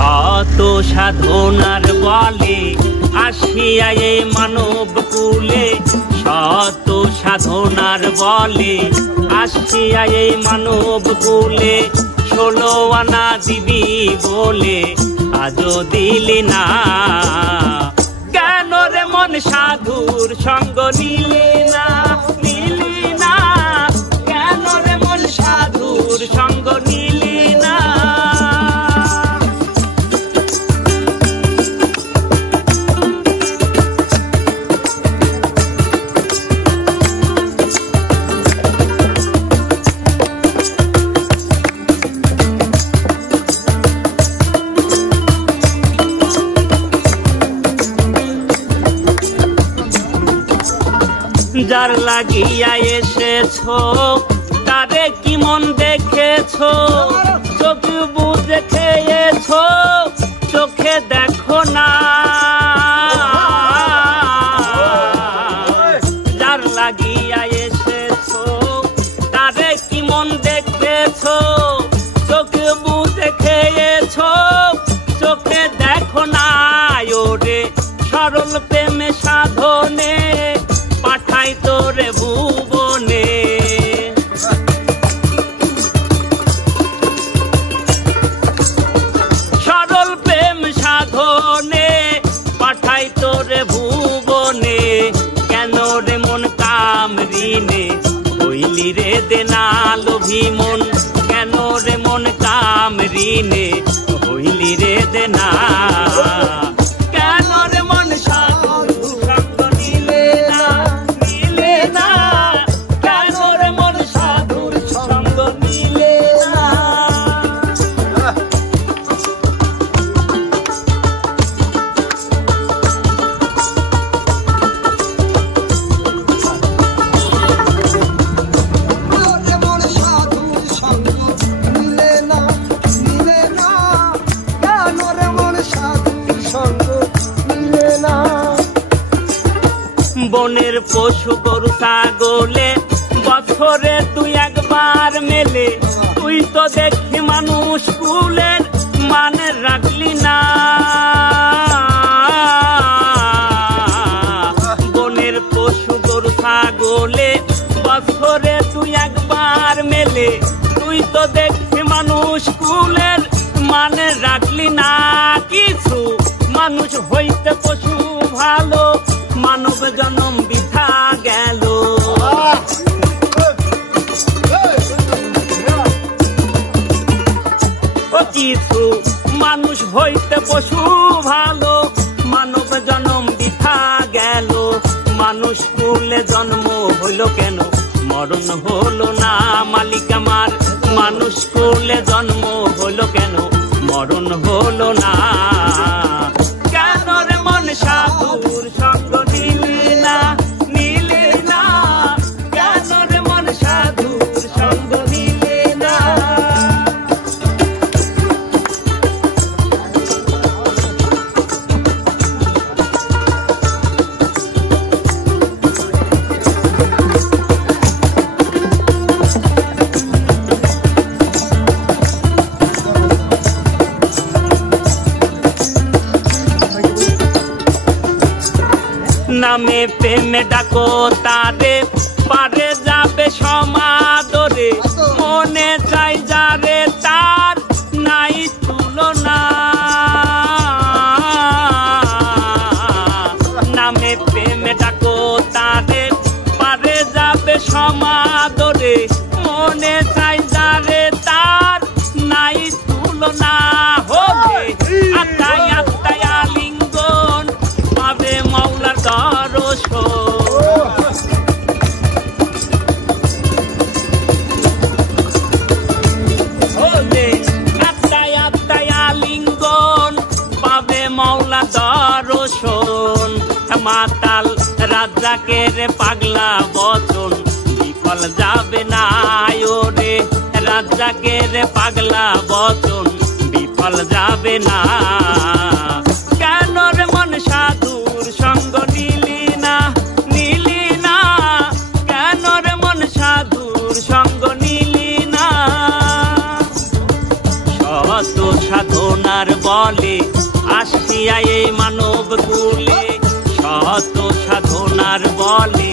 শত সাধনার বলে আসিয়া এই মানব কুলে, শত সাধনার বলে আসিয়া এই মানব কুলে, 16 আনা দিবি বলে আজও দিলি না। কেন রে মন সাধুর সঙ্গ নিলি না, নিলি না? কেন রে মন সাধুর সঙ্গ নিলি না? যার লাগিয়া এসেছো তারে কি মন দেখেছো, চোখ বুঝে খেয়েছো, চোখে দেখো না। যার লাগিয়া এসেছো তারে কি মন দেখেছো, চোখ বুঝে খেয়েছো, চোখে দেখো না। ওরে সরল প্রেমে সাধনে পাঠাই তোরে ভুবনে। সরল প্রেম সাধনে পাঠাই তোরে ভুবনে। কেন রে মন কামরিনে হইলি রে দেনা লোভী মন, কেন রে মন কামরিনে হইলি রে দেনা। কেন রে মন সাধুর সঙ্গ নিলে না, নিলে না? কেন রে মন সাধুর সঙ্গ নিলে না? বনের পশু গরু ছাগলে বছরে তুই একবার মেলে, তুই তো দেখি মানুষ কুলের মানে রাখলি না। বনের পশু গরু ছাগলে বছরে তুই একবার মেলে, তুই তো দেখি মানুষ কুলের মানে রাখলি না কিছু। মানুষ হইতে পশু ভালো, মানব জন্ম বৃথা গেল। কিছু মানুষ হইতে পশু ভালো, মানব জন্ম বৃথা গেল। মানুষ কুলে জন্ম হইল কেন, মরণ হলো না মালিক আমার। মানুষ কুলে জন্ম হইল কেন, মরণ হলো না। কেন রে মন সাধুর সঙ্গ নিলি না, নিলি না? কেন রে মন সাধুর সঙ্গ নিলি না? নামে প্রেমে ডাকো তারে, পারে যাবে সমাদরে। মনে চাই যারে তার নাই তুলনা। নামে প্রেমে ডাকো তারে, পারে যাবে সমাদরে। মনে চাই যারে তার নাই তুলনা। হবে আত্মায় আত্মায় আলিঙ্গন, পাবে মাওলার দর্শন। হবে আত্মায় আত্মায় আলিঙ্গন, পাবে মাওলা দর্শন। মাতাল রাজ্জাকের পাগলা বচন বিফল যাবে না। ওরে রাজ্জাকের পাগলা বচন বিফল যাবে না। কেন রে মন সাধুর সঙ্গ নিলি না, নিলি না? কেন রে মন সাধুর সঙ্গ নিলি না? শত সাধনার বলে আসিয়া এই মানব কুলে শত সাধনার বলে